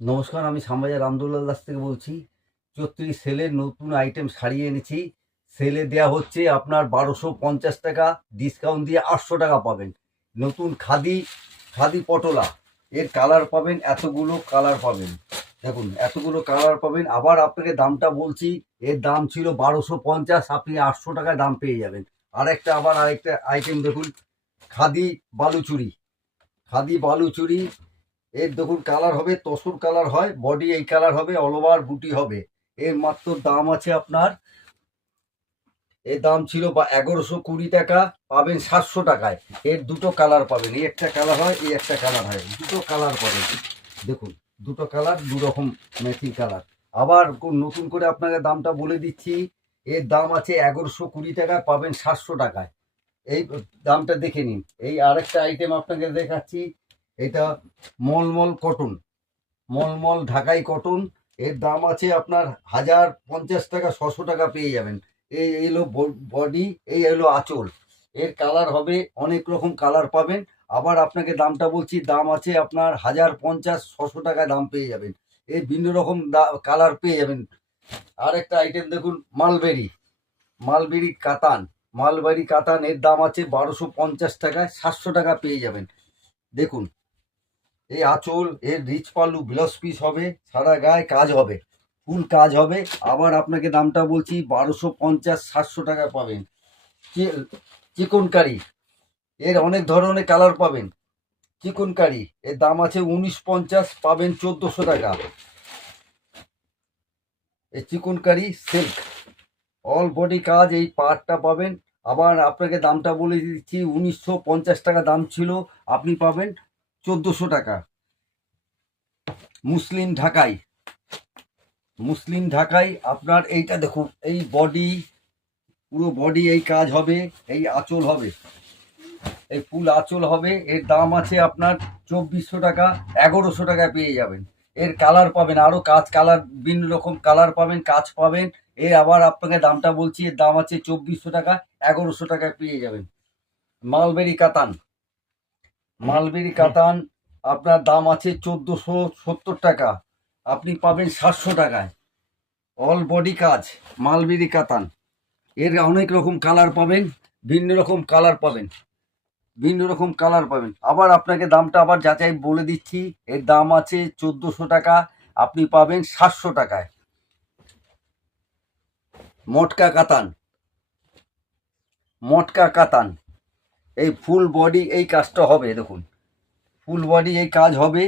নমস্কার, আমি শ্যামবাজার রামদুল্লার দাস থেকে বলছি। ৩৪ সেলের নতুন আইটেম সারিয়ে এনেছি। সেলে দেয়া হচ্ছে আপনার ১২৫০ টাকা, ডিসকাউন্ট দিয়ে ৮০০ টাকা পাবেন। নতুন খাদি খাদি পটোলা, এর কালার পাবেন, এতগুলো কালার পাবেন। দেখুন, এতগুলো কালার পাবেন। আবার আপনাকে দামটা বলছি, এর দাম ছিল ১২৫০, আপনি ৮০০ টাকায় দাম পেয়ে যাবেন। আরেকটা আইটেম দেখুন, খাদি বালুচুরি। খাদি বালুচুরি, এর দেখুন কালার হবে, তসর কালার হয়, বডি এই কালার হবে, অল ওভার বুটি হবে। এর মাত্র দাম আছে আপনার, এর দাম ছিল ১১২০ টাকা, পাবেন ৭০০ টাকায়। এর দুটো কালার পাবেন, এই একটা কালার হয়, এই একটা কালার হয়, দুটো কালার পাবেন। দেখুন, দুটো কালার, দু রকম ম্যাচিং কালার। আবার নতুন করে আপনাকে দামটা বলে দিচ্ছি, এর দাম আছে ১১২০ টাকা, পাবেন ৭০০ টাকায়। এই দামটা দেখে নিন। এই আরেকটা আইটেম আপনাকে দেখাচ্ছি, এটা মলমল কটন, মলমল ঢাকাই কটন। এর দাম আছে আপনার ১০৫০ টাকা, ৬০০ টাকা পেয়ে যাবেন। এই এলো বডি, এই এলো আঁচল। এর কালার হবে, অনেক রকম কালার পাবেন। আবার আপনাকে দামটা বলছি, দাম আছে আপনার ১০৫০, ৬০০ টাকায় দাম পেয়ে যাবেন। এই বিভিন্ন রকম কালার পেয়ে যাবেন। আরেকটা আইটেম দেখুন, মালবেরি, মালবেরি কাতান, মালবেরি কাতান। এর দাম আছে ১২৫০ টাকায়, ৭০০ টাকা পেয়ে যাবেন। দেখুন, এই আঁচল, এর রিচ পাল্লু, ব্লাউজ পিস হবে, সারা গায়ে কাজ হবে, ফুল কাজ হবে। আবার আপনাকে দামটা বলছি, ১২৫০, ৭০০ টাকায় পাবেন। চিকনকারি, এর অনেক ধরনের কালার পাবেন। চিকনকারি, এর দাম আছে ১৯৫০, পাবেন ১৪০০ টাকা। এই চিকনকারি সিল্ক, অল বডি কাজ, এই পার্টটা পাবেন। আবার আপনাকে দামটা বলে দিচ্ছি, ১৯৫০ টাকা দাম ছিল, আপনি পাবেন ১৪০০ টাকা। মুসলিম ঢাকাই, মুসলিম ঢাকাই আপনার এইটা দেখুন, এই বডি, পুরো বডি এই কাজ হবে, এই আঁচল হবে, এই ফুল আঁচল হবে। এর দাম আছে আপনার ২৪০০ টাকা, ১১০০ টাকায় পেয়ে যাবেন। এর কালার পাবেন, আরও কাজ কালার, বিভিন্ন রকম কালার পাবেন, কাজ পাবেন। আবার আপনাকে দামটা বলছি, এর দাম আছে ২৪০০ টাকা, ১১০০ টাকায় পেয়ে যাবেন। মালবেরি কাতান, মালবেরি কাতান আপনার দাম আছে ১৪৭০ টাকা, আপনি পাবেন ৭০০ টাকায়। অল বডি কাজ, মালবেরি কাতান। এর অনেক রকম কালার পাবেন, ভিন্ন রকম কালার পাবেন, ভিন্ন রকম কালার পাবেন। আবার আপনাকে দামটা আবার যাচাই বলে দিচ্ছি, এর দাম আছে ১৪০০ টাকা, আপনি পাবেন ৭০০ টাকায়। মটকা কাতান, মটকা কাতান, এই ফুল বডি এই কাজটা হবে, দেখুন ফুল বডি এই কাজ হবে।